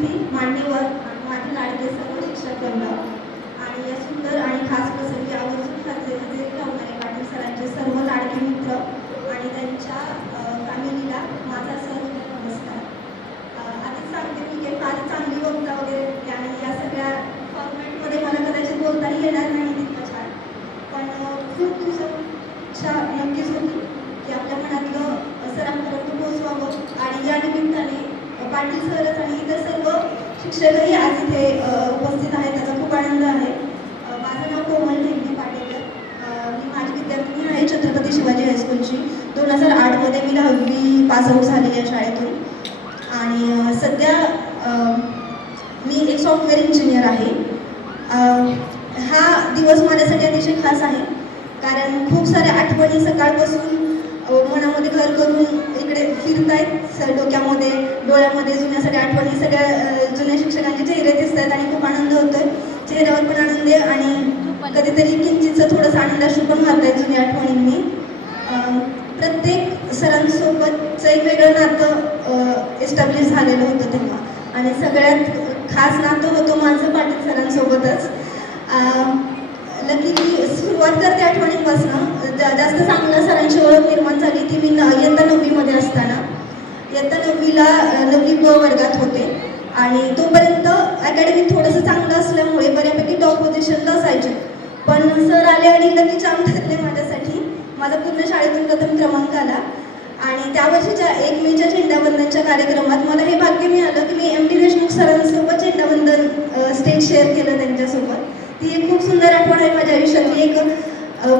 अतिथी मान्यवर आणि माझे लाडके सर्व शिक्षकवृंद आणि या सुंदर आणि खास प्रसंगी आवर्जून हजेरी लावणारे पाटील सरांचे सर्व लाडके मित्र आणि त्यांच्या फॅमिलीला माझा सर्व नमस्कार. आधीच सांगते मी काही फार चांगली वक्ता वगैरे आणि या सगळ्या फॉर्मॅटमध्ये मला कदाचित बोलताही येणार नाही तितकं छान, पण खूप दिवसांच्या नक्कीच होती की आपल्या मनातलं सरांपर्यंत पोहोचवावं आणि या निमित्ताने पाटील सरच आणि इतर सर्व शिक्षकही आज इथे उपस्थित आहेत, त्याचा खूप आनंद आहे. माझं नाव कोमल ढेंगे पाटील. मी माझी विद्यार्थिनी आहे छत्रपती शिवाजी हायस्कूलची. 2008मध्ये मी 10वी पासआउट झाली या शाळेतून आणि सध्या मी एक सॉफ्टवेअर इंजिनियर आहे. हा दिवस माझ्यासाठी अतिशय खास आहे कारण खूप साऱ्या आठवणी सकाळपासून मनामध्ये घर करून इकडे फिरतायत, डोक्यामध्ये डोळ्यामध्ये जुन्या सगळ्या आठवणी, सगळ्या जुन्या शिक्षकांचे चेहरे दिसत आहेत आणि खूप आनंद होतोय. चेहऱ्यावर पण आनंद आहे आणि कधीतरी किंचितचं थोडंसं आनंदाश्रू पण मारत आहेत जुन्या आठवणींनी. प्रत्येक सरांसोबतचं एक वेगळं नातं एस्टॅब्लिश झालेलं होतं तेव्हा आणि सगळ्यात खास नातं होतं माझं पाटील सरांसोबतच. लकीली सुरुवात करते आठवणींपासून. जास्त चांगल्या सरांची ओळख निर्माण झाली ती मी इयत्ता 9वीमध्ये असताना. इयत्ता 9वीला 9वी ब वर्गात होते आणि तोपर्यंत अकॅडमिक थोडंसं चांगलं असल्यामुळे बऱ्यापैकी टॉप पोझिशनला असायचे, पण सर आले आणि लकी चाम घातले माझ्यासाठी. माझा पूर्ण शाळेतून प्रथम क्रमांक आला आणि त्या वर्षीच्या 1 मेच्या झेंडावंदनच्या कार्यक्रमात मला हे भाग्य मिळालं की मी MD देशमुख सरांसोबत झेंडावंदन स्टेज शेअर केलं त्यांच्यासोबत. ती एक खूप सुंदर आठवण आहे माझ्या आयुष्यातली. एक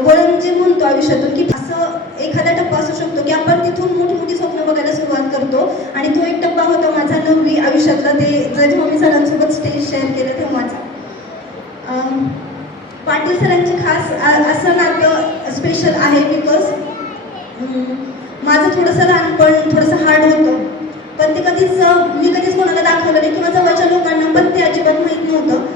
वळण जे म्हणतो आयुष्यातून की असं एखादा टप्पा असू शकतो की आपण तिथून मोठी मोठी स्वप्न बघायला सुरुवात करतो आणि तो एक टप्पा होता माझा 9वी आयुष्यातला, ते जेव्हा मी सरांसोबत स्टेज शेअर केलं तेव्हाचा. पाटील सरांचे खास असं नातं स्पेशल आहे बिकॉज माझं थोडंसं लहानपण थोडंसं हार्ड होतं, पण ते मी कधीच कोणाला दाखवलं नाही किंवा जवळच्या लोकांना पण ते अजिबात माहीत नव्हतं.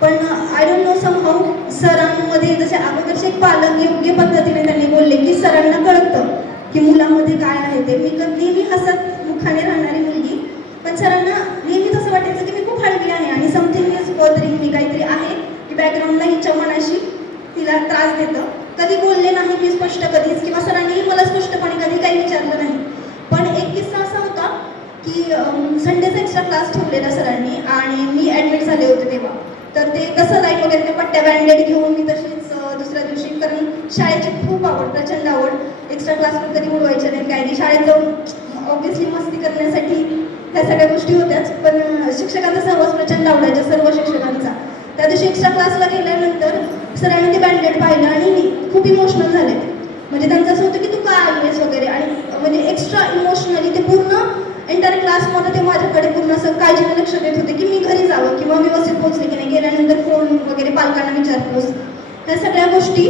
पण आय डोंट नो समहाऊ सरांमध्ये जसे अगोदरचे एक पालक योग्य पद्धतीने त्यांनी बोलले की सरांना कळतं की मुलामध्ये काय आहे ते. मी नेहमी हसत मुखाने राहणारी मुलगी, पण सरांना नेहमीच असं वाटायचं की मी खूप हळवी आहे आणि समथिंग इज बॉदरिंग मी, काहीतरी आहे की बॅकग्राऊंडला हिच्या मनाशी तिला त्रास देतं. कधी बोलले नाही मी स्पष्ट कधीच, किंवा सरांनीही मला स्पष्टपणे कधी काही विचारलं नाही. पण एक किस्सा असा होता की संडेचा एक्स्ट्रा क्लास ठेवलेला सरांनी आणि मी ॲडमिट झाले होते तेव्हा. तर ते कसं लाईन वगैरे ते पट्ट्या बँडेड घेऊन मी तशीच दुसऱ्या दिवशी, कारण शाळेची खूप आवड, प्रचंड आवड, एक्स्ट्रा क्लास पण कधी उडवायच्या नाही काही नाही. शाळेत जाऊन ऑब्व्हियसली मस्ती करण्यासाठी ह्या सगळ्या गोष्टी होत्याच, पण शिक्षकांचा सहवास प्रचंड आवडायचा, सर्व शिक्षकांचा. त्या दिवशी एक्स्ट्रा क्लासला गेल्यानंतर सरांनी ते बँडेड पाहिलं आणि मी खूप इमोशनल झाले. म्हणजे त्यांचं असं होतं की तू का आलीस वगैरे, आणि म्हणजे एक्स्ट्रा इमोशनली ते पूर्ण एंटायर क्लासमध्ये ते माझ्याकडे पूर्ण असं काळजीने लक्ष देत होते की मी घरी जावं किंवा व्यवस्थित पोहोचले की नाही, गेल्यानंतर फोन वगैरे पालकांना विचारतोस. ह्या सगळ्या गोष्टी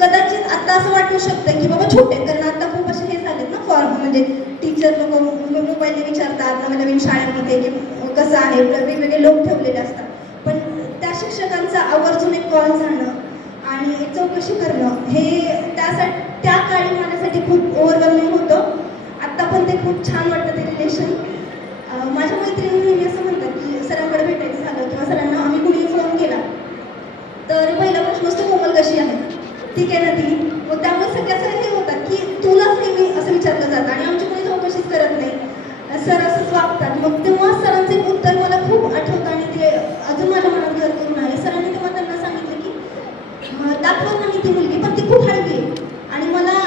कदाचित आता असं वाटू शकतं की बाबा छोटे, कारण आता खूप असे हे झालेत ना फॉर्म, म्हणजे टीचर लोक मोबाईलने विचारतात नवीन नवीन शाळेमध्ये की कसं आहे, वेगवेगळे लोक ठेवलेले असतात. पण त्या शिक्षकांचा आवर्जून एक कॉल जाणं आणि चौकशी करणं हे त्या काळी माझ्यासाठी खूप ओव्हरवेल्मिंग होतं. आत्ता पण ते खूप छान वाटतं ते रिलेशन. माझ्या मैत्रिणी नेहमी असं म्हणतात की सरांकडे भेटायचं झालं किंवा सरांना आम्ही कुणी फोन केला तर पहिला प्रश्न असतो कोमल कशी आहे, ठीक आहे ना ती. मग त्यामुळे सगळ्याच हे होतात की तुलाच नेहमी असं विचारलं जातं आणि आमची कोणी चौकशीच करत नाही, सर असंच वागतात. मग तेव्हा सरांचं एक उत्तर मला खूप आठवतं आणि ते अजून माझ्या मनात घर करून आहे. सरांनी तेव्हा त्यांना सांगितलं की दाखवत नाही ती मुलगी, पण ती खूप हळवी आहे आणि मला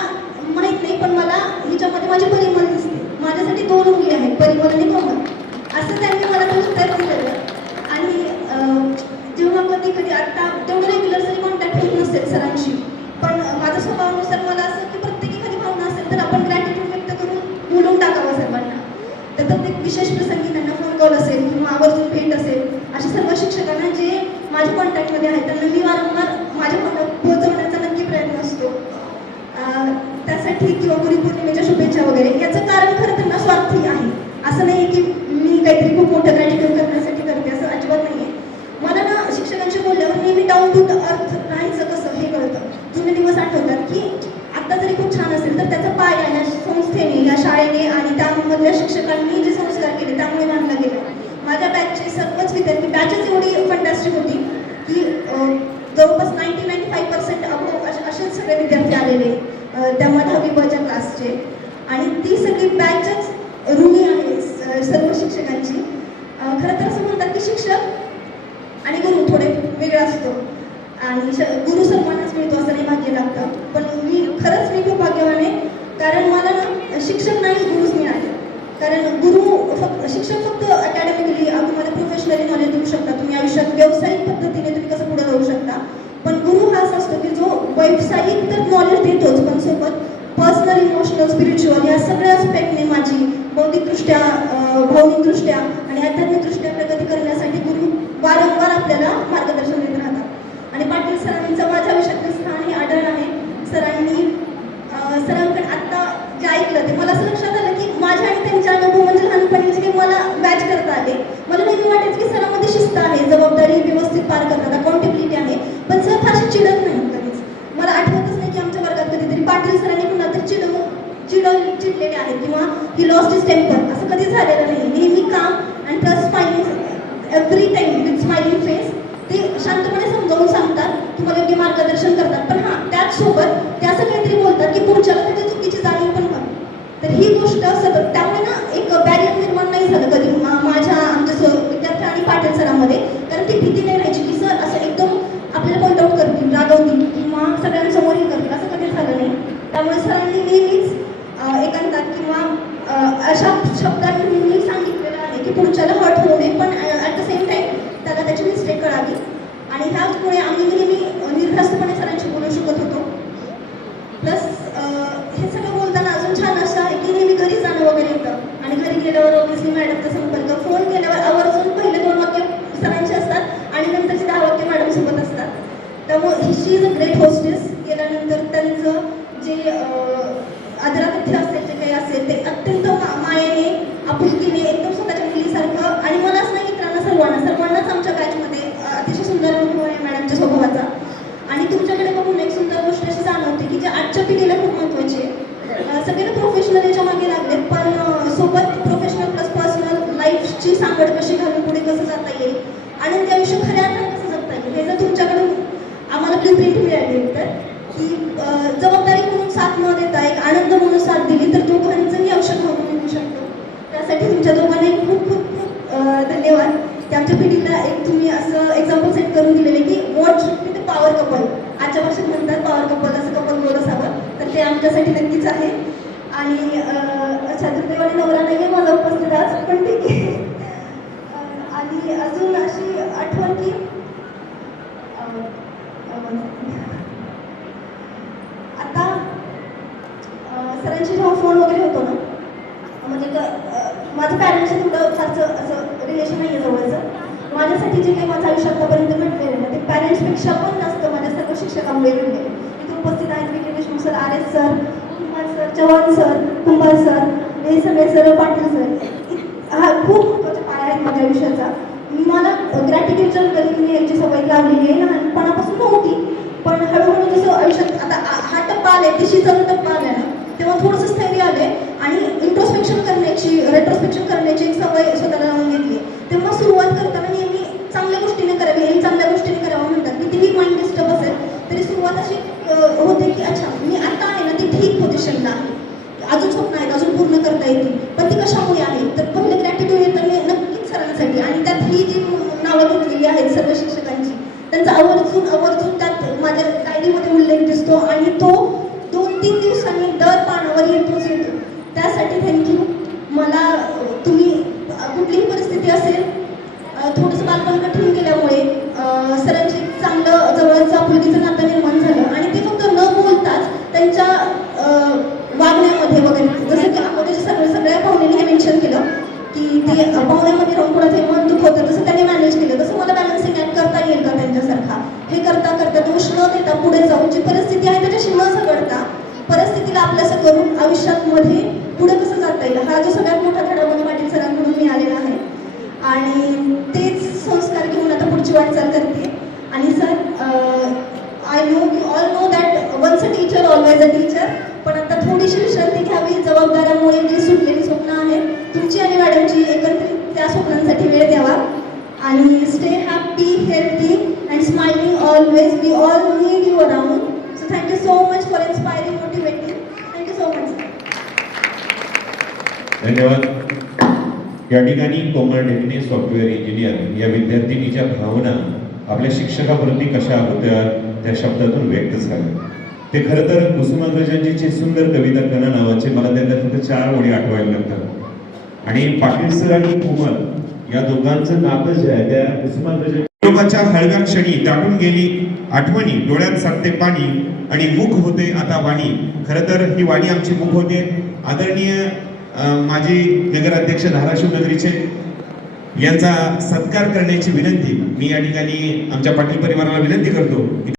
माहीत नाही, पण मला हिच्यामध्ये माझी परिमल दिसते. माझ्यासाठी 2 मुली आहेत, परिमल आणि कोमल, असं त्यांनी मला ते उत्तर दिलेलं. आणि जेव्हा कधी कधी आत्ता तेवढं रेग्युलर जरी कॉन्टॅक्ट होत नसेल सरांशी, पण माझ्या स्वभावानुसार मला असं की प्रत्येक एखादी भावना असेल तर आपण ग्रॅटिट्यूड व्यक्त करून बोलून टाकावं सर्वांना. तर प्रत्येक विशेष प्रसंगी त्यांना फोन कॉल असेल किंवा आवर्जून भेट असेल, अशा सर्व शिक्षकांना जे माझ्या कॉन्टॅक्टमध्ये आहेत त्यांना मी वारंवार माझ्या पोहोचवण्याचा नक्की प्रयत्न असतो. त्यासाठी किंवा गुरुपौर्णिमेच्या शुभेच्छा वगैरे, याचं कारण खरं तर ना स्वार्थी आहे. असं नाही की मी काहीतरी खूप मोठं ग्रॅटिट्यूड करण्यासाठी करते, असं अजिबात नाही आहे. मला ना शिक्षकांशी बोलल्यावर नेहमी डाऊन टू द अर्थ राहायचं कसं हे कळतं. जुने दिवस आठवतात की आत्ता जरी खूप छान असेल तर त्याचा पाया या संस्थेने, या शाळेने आणि त्यामधल्या शिक्षकांनी जे संस्कार केले त्यामुळे बांधला गेला. बॅचचे सर्वच विद्यार्थी, बॅचेस एवढी फंटॅस्टिक होती की जवळपास 90-95% असेच सगळे विद्यार्थी आलेले त्या 10वी बच्या क्लासचे. आणि ती सगळी बॅचच ऋणी आहे सर्व शिक्षकांची. खरं तर असं म्हणतात की शिक्षक आणि गुरु थोडे वेगळा असतो आणि गुरु सन्मानच मिळतो असं नाही भाग्य लागतं. पण खरंच मी खूप भाग्यवान आहे, कारण मला ना शिक्षक नाही गुरुच मिळाले. कारण शिक्षक फक्त अकॅडमिकली तुम्हाला प्रोफेशनली नॉलेज देऊ शकता, तुम्ही आयुष्यात व्यावसायिक पद्धतीने तुम्ही कसं पुढे जाऊ शकता. पण गुरु हा असा असतो की जो व्यावसायिक तर नॉलेज देतोच, पण सोबत पर्सनल, इमोशनल, स्पिरिच्युअल या सगळ्या ॲस्पेक्टने माझी बौद्धिकदृष्ट्या, भावनिकदृष्ट्या आणि आध्यात्मिकदृष्ट्या प्रगती करण्यासाठी गुरु वारंवार आपल्याला मार्गदर्शन देत राहतात. आणि पाटील सरांचं माझ्या आयुष्यातलं स्थान हे आढळ आहे. सरांकडे आत्ता जे ऐकलं ते मला असं लक्षात आलं की माझ्या आणि त्यांच्या अनुभव म्हणजे लहानपणीचे जे मला मॅच करता आले. मला नेहमी वाटायचं की सरांमध्ये शिस्त आहे, जबाबदारी व्यवस्थित पार करतात, अकाउंटेबिलिटी आहे. पण सर फारशी चिडत नाही कधीच. मला आठवतच नाही की आमच्या वर्गात कधीतरी पाटील सरांनी कुणा तर चिडलेले आहेत किंवा ही लॉस्ट इज टेम्पर असं कधीच झालेलं नाही. नेहमी काम आणि plus smiling every time with smiling face. ते शांतपणे समजावून सांगतात, तुम्हाला योग्य मार्गदर्शन करतात. पण हां, त्याचसोबत ते असं काहीतरी बोलतात की पुढच्याला त्याची चुकीची जाणीव पण कर. तर ही गोष्ट सतत, त्यामुळे ना एक बॅरियर निर्माण नाही झालं कधी आमच्या विद्यार्थी आणि पाटील सरांमध्ये. कारण ती भीती नाही राहायची की सर असं एकदम आपल्याला पॉईंट आउट करतील, रागवतील किंवा सगळ्यांसमोरही करतील, असं कधीच झालं नाही. त्यामुळे सरांनी नेहमीच एकांतात किंवा अशा शब्दांनी नेहमी सांगितलेलं आहे की पुढच्याला हर्ट होऊ नये, पण ॲट द सेम टाईम त्याला त्याची मिस्टेक कळावी. आणि ह्याचमुळे आम्ही नेहमी निर्धास्तपणे सरांशी बोलू शकत होतो. प्लस हे सगळं बोलताना अजून छान असं आहे की नेहमी घरी जाणं वगैरे येतं आणि घरी गेल्यावर ऑब्व्हियसली मॅडमचा संपर्क, फोन केल्यावर आवर्जून पहिले 2 वाक्य सरांचे असतात आणि नंतरची 10 वाक्य मॅडमसोबत असतात. त्यामुळे शी इज अ ग्रेट होस्टेस. गेल्यानंतर त्यांचं जे आदरातिथ्य असेल, जे काही असेल ते अत्यंत मायेने, आपुलकीने, एकदम स्वतःच्या मुलीसारखं. आणि मलाच नाही, मित्रांना सर्वांनाच आमच्या बॅचमध्ये अतिशय सुंदर अनुभव आहे मॅडमच्या स्वभावाचा. आणि तुमच्याकडे बघून एक सुंदर गोष्ट अशी जाणवते की जे आजच्या पिढीला खूप महत्त्वाची आहे. सगळे प्रोफेशनल याच्या मागे लागलेत, पण सोबत प्रोफेशनल प्लस पर्सनल लाईफची सांगड कशी घालून पुढे कसं जाता येईल आणि त्या आयुष्य खऱ्या अर्थाने कसं जगता येईल, हे जर तुमच्याकडून आम्हाला ब्लूप्रिंट मिळाली तर की जबाबदारी म्हणून साथ न देता एक आनंद म्हणून साथ दिली तर दोघांचंही आयुष्य घडवून निघू शकतो. त्यासाठी तुमच्या दोघांनाही खूप खूप खूप धन्यवाद. की आमच्या पिढीला एक तुम्ही असं एक्झाम्पल सेट करून दिलेले की what should be the power couple. आजच्या भाषेत म्हणतात पॉवर कपल, असं कपल गोड असावं, तर ते आमच्यासाठी नक्कीच आहे. आणि अच्छा, दुर्दैवाने नवरा नाही आहे माझा उपस्थित आज, पण ठीक आहे. आणि अजून अशी आठवण की आता सरांशी जेव्हा फोन वगैरे होतो ना, म्हणजे माझं पॅरेंट्सचं तेवढं फारसं असं रिलेशन नाही आहे जवळचं. माझ्यासाठी जे काही माझं आयुष्य आतापर्यंत घडलेलं ना, ते पॅरेंट्सपेक्षा पण जास्त माझ्या सर्व शिक्षकांमुळे घडले. इथे उपस्थित आहेत V K Deshmukh sir, RS sir, Kumar sir, Chavan sir, Kumbhar sir, हे सगळे सर, पाटील सर. हा खूप महत्त्वाचा पाया आहे माझ्या आयुष्याचा. मला ग्रॅटिट्यूड जनरली याची सवय लागलेली आहे, लहानपणापासून नव्हती, पण हळूहळू जसं आयुष्यात आता हा टप्पा आले, दिशीचा जो टप्पा आला ना, तेव्हा थोडंसं स्थैर्य आले आणि इंट्रोस्पेक्शन करण्याची, रेट्रोस्पेक्शन करण्याची एक सवय स्वतःला लावून घेतली. तेव्हा सुरुवात करताना नेहमी चांगल्या गोष्टीने करावी आणि चांगल्या गोष्टीने करावं म्हणतात. कितीही माइंड डिस्टर्ब असेल तरी सुरुवात अशी होते की अच्छा, मी आता आहे ना ती ठीक पोझिशनला आहे, अजून स्वप्न आहेत, अजून पूर्ण करता येतील, पण ती कशामुळे आहे तर पहिले ग्रॅटिट्यूड येतं मी नक्कीच सरांसाठी. आणि त्यात ही जी नावं घेतलेली आहेत सर्व शिक्षकांची, त्यांचा आवर्जून त्यात माझ्या डायरीमध्ये उल्लेख दिसतो आणि तो 2-3 दिवसांनी दर पानावर येतोच येतो. त्यासाठी थँक्यू. मला तुम्ही कुठलीही परिस्थिती असेल, थोडंसं बालपण कठीण गेल्यामुळे सरांची चांगलं जवळचं आपुलकीचं नातं निर्माण झालं आणि ते फक्त न बोलताच त्यांच्या वागण्यामध्ये वगैरे, जसं की अगोदरच्या सगळ्या पाहुण्यांनी हे मेन्शन केलं की ते पाहुण्यामध्ये राहून कोणाचं मन दुखवतं, तसं त्यांनी मॅनेज केलं. तसं मला बॅलन्सिंग ॲक्ट करता येईल का त्यांच्यासारखा, हे करता करता दोष न देता पुढे जाऊन जी परिस्थिती आहे त्याच्याशी न झगडता परिस्थितीला आपल्यासं करून आयुष्यामध्ये पुढे कसं जाता येईल, हा जो सगळ्यात मोठा धडा मला पाटील सरांकडून मिळालेला आहे. आणि तेच संस्कार घेऊन आता पुढची वाटचाल करते. आणि sir, I know you all know that once a teacher always a teacher. पण आता थोडीशी विश्रांती घ्यावी, जबाबदाऱ्यामुळे जी सुटलेली स्वप्न आहेत तुमची आणि मॅडमची, एकत्रित त्या स्वप्नांसाठी वेळ द्यावा. happy, healthy and smiling always. We all need you around. So thank you so much for inspiring, motivating. Thank you so much. धन्यवाद. या ठिकाणी कोमल ढेकणे सॉफ्टवेअर इंजिनियर या विद्यार्थिनीच्या भावना आपल्या शिक्षकाप्रती कशा होत्या त्या शब्दातून व्यक्त झाल्या. ते खरं तर कुसुमाग्रजांची सुंदर कविता कणा नावाचे मला त्यातल्या फक्त 4 ओळी आठवायला लागतात. आणि पाटील सर आणि कोमल या दोघांचं नातं जे आहे त्या कुसुमाग्रजांच्या हळव्या क्षणी दाटून गेली आठवणी, डोळ्यात साठते पाणी आणि मुख होते आता वाणी. खरं तर ही वाणी आमची मुख होते. आदरणीय माजी नगराध्यक्ष धाराशिव नगरीचे यांचा सत्कार करण्याची विनंती मी या ठिकाणी आमच्या पाटील परिवाराला विनंती करतो.